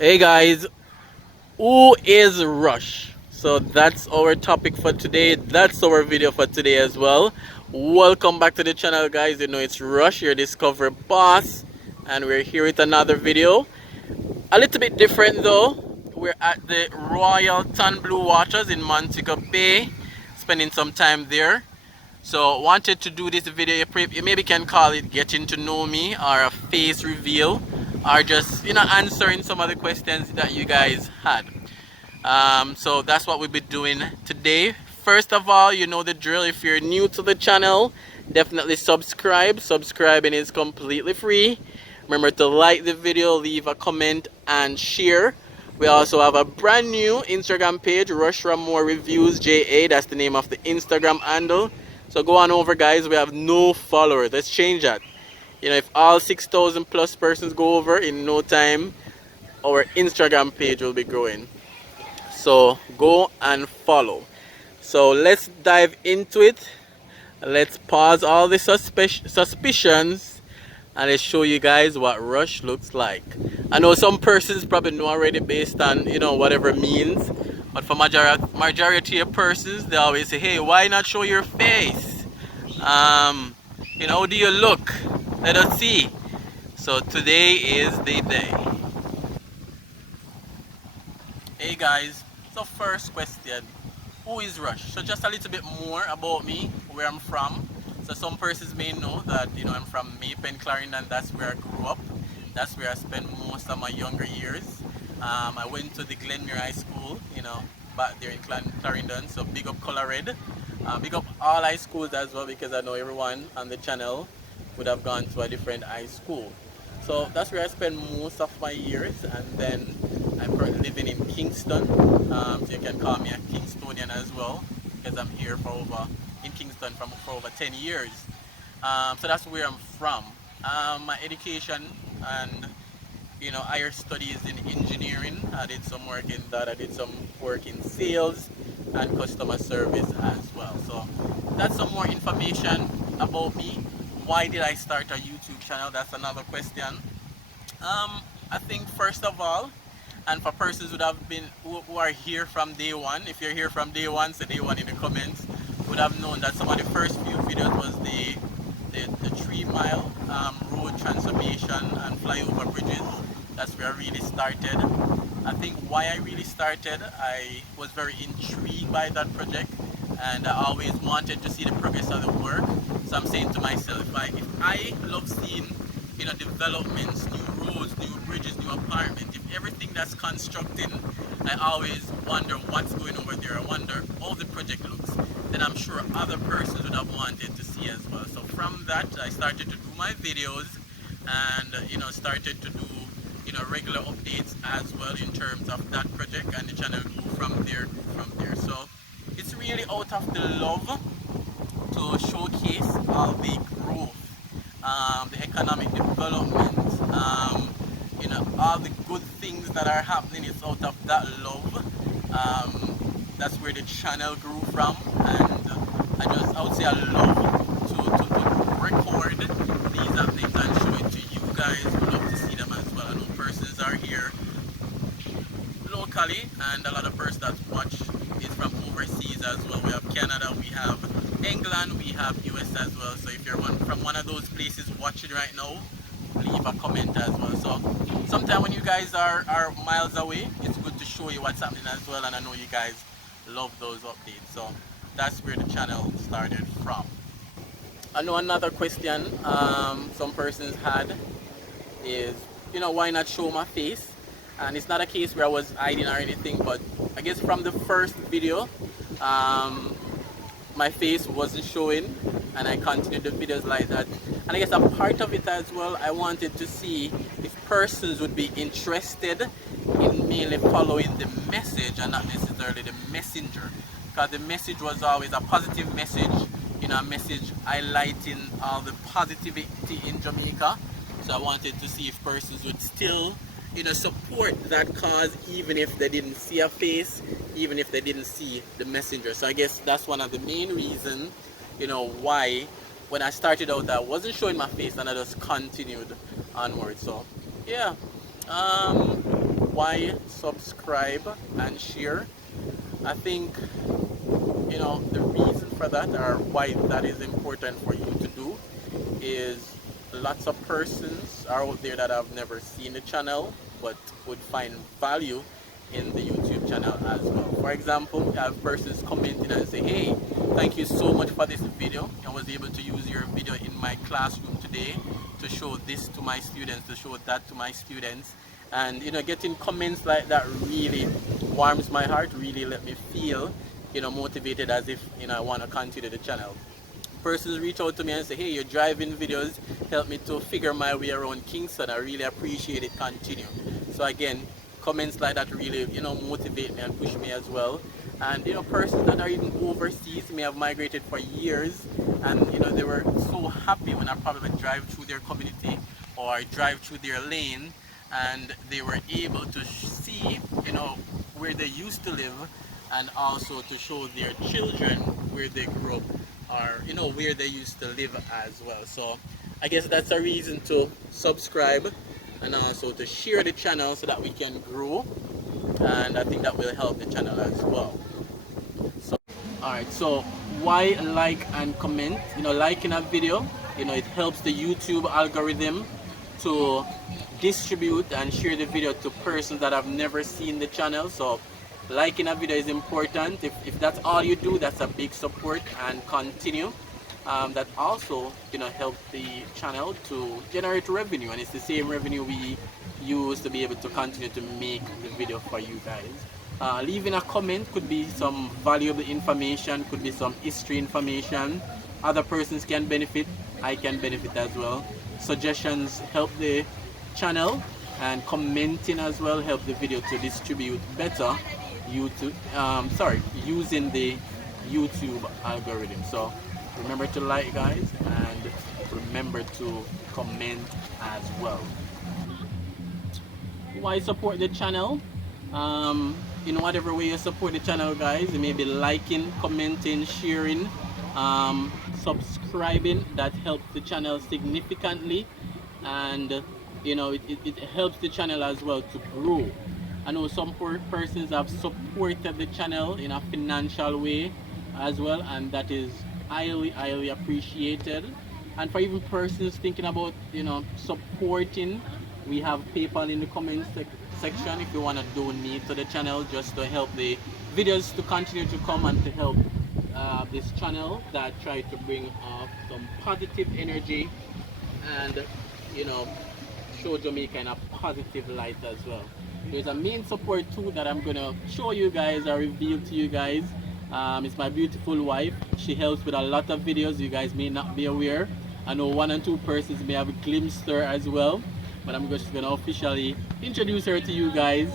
Hey guys, who is Rush? So that's our topic for today. That's our video for today as well. Welcome back to the channel, guys. You know it's Rush, your Discover boss, and we're here with another video. A little bit different though. We're at the Royalton Blue Waters in Montego Bay, spending some time there. So wanted to do this video, you maybe can call it getting to know me or a face reveal or just answering some of the questions that you guys had. So that's what we'll be doing today. First of all, you know the drill. If you're new to the channel, definitely subscribe. Subscribing is completely free. Remember to like the video, leave a comment and share. We also have a brand new Instagram page, Raymore Reviews-JA. That's the name of the Instagram handle. So go on over, guys. We have no followers. Let's change that. If all 6,000 plus persons go over in no time, our Instagram page will be growing. So go and follow. So let's dive into it. Let's pause all the suspicions and let's show you guys what Rush looks like. I know some persons probably know already based on whatever means, but for majority of persons, they always say, hey, why not show your face? How do you look? Let us see. So today is the day. Hey guys, so first question, who is Rush? So just a little bit more about me, where I'm from. So some persons may know that I'm from Maypen, Clarendon. That's where I grew up. That's where I spent most of my younger years. I went to the Glenmere High School, back there in Clarendon. So big up Color Red. Big up all high schools as well, because I know everyone on the channel would have gone to a different high school. So that's where I spent most of my years, and then I'm currently living in Kingston. So you can call me a Kingstonian as well, because I'm here in Kingston for over 10 years. So that's where I'm from. My education and higher studies in engineering. I did some work in that. I did some work in sales and customer service as well. So that's some more information about me. Why did I start a YouTube channel? That's another question. I think first of all, and for persons who are here from day one, if you're here from day one, say day one in the comments, would have known that some of the first few videos was the 3 mile road transformation and flyover bridges. That's where I really started. I think why I really started, I was very intrigued by that project, and I always wanted to see the progress of the work. So I'm saying to myself, if I love seeing developments, new roads, new bridges, new apartments, if everything that's constructing, I always wonder what's going over there. I wonder how the project looks. Then I'm sure other persons would have wanted to see as well. So from that, I started to do my videos and started to do regular updates as well in terms of that project, and the channel grew from there. So it's really out of the love to showcase all the growth, the economic development, all the good things that are happening. It's out of that love. That's where the channel grew from, and I would say I love to record these updates and show it to you guys who love to see them as well. I know persons are here locally, and a lot of persons that watch is from overseas as well. We have Canada, we have England, we have US as well. So if you're from one of those places watching right now, leave a comment as well. So sometimes when you guys are miles away, it's good to show you what's happening as well, and I know you guys love those updates. So that's where the channel started from. I know another question some persons had is, why not show my face? And it's not a case where I was hiding or anything, but I guess from the first video, my face wasn't showing, and I continued the videos like that. And I guess a part of it as well, I wanted to see if persons would be interested in mainly following the message and not necessarily the messenger, because the message was always a positive message, a message highlighting all the positivity in Jamaica. So I wanted to see if persons would still support that cause, even if they didn't see a face, even if they didn't see the messenger. So I guess that's one of the main reasons why when I started out I wasn't showing my face, and I just continued onward. So yeah, why subscribe and share? I think, you know, the reason for that, or why that is important for you to do, is lots of persons are out there that have never seen the channel but would find value in the YouTube channel as well. For example, we have persons commenting and say, hey, thank you so much for this video. I was able to use your video in my classroom today to show this to my students, to show that to my students. And you know, getting comments like that really warms my heart, really let me feel, you know, motivated, as if, you know, I want to continue the channel. Persons reach out to me and say, hey, your driving videos help me to figure my way around Kingston. I really appreciate it. Continue. So again, comments like that really, you know, motivate me and push me as well. And you know, persons that are even overseas may have migrated for years, and you know, they were so happy when I probably drive through their community or drive through their lane, and they were able to see, you know, where they used to live, and also to show their children where they grew up, or you know, where they used to live as well. So I guess that's a reason to subscribe and also to share the channel so that we can grow, and I think that will help the channel as well. So alright, so why like and comment? You know, liking a video, you know, it helps the YouTube algorithm to distribute and share the video to persons that have never seen the channel. So liking a video is important. If that's all you do, that's a big support, and continue. That also, you know, help the channel to generate revenue, and it's the same revenue we use to be able to continue to make the video for you guys. Leaving a comment could be some valuable information, could be some history information. Other persons can benefit, I can benefit as well. Suggestions help the channel, and commenting as well help the video to distribute better YouTube, using the YouTube algorithm. So remember to like, guys, and remember to comment as well. Why support the channel? In whatever way you support the channel, guys, it may be liking, commenting, sharing, subscribing. That helps the channel significantly, and you know, it helps the channel as well to grow. I know some persons have supported the channel in a financial way as well, and that is highly appreciated. And for even persons thinking about, you know, supporting, we have PayPal in the comment section if you want to donate to the channel, just to help the videos to continue to come and to help this channel that try to bring some positive energy and, you know, show Jamaica in a positive light as well. There's a main support tool that I'm gonna show you guys or reveal to you guys. It's my beautiful wife. She helps with a lot of videos you guys may not be aware. I know 1 and 2 persons may have glimpsed her as well, but I'm just gonna officially introduce her to you guys.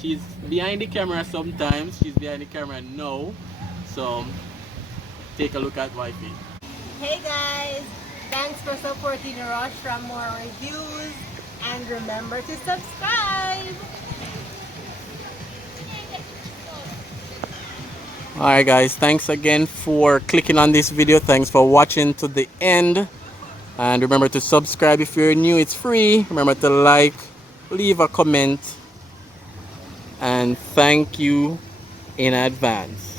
She's behind the camera sometimes. She's behind the camera now. So take a look at wifey. Hey guys, thanks for supporting Rush from more reviews, and remember to subscribe. Alright guys, thanks again for clicking on this video. Thanks for watching to the end, and remember to subscribe if you're new. It's free. Remember to like, leave a comment, and thank you in advance.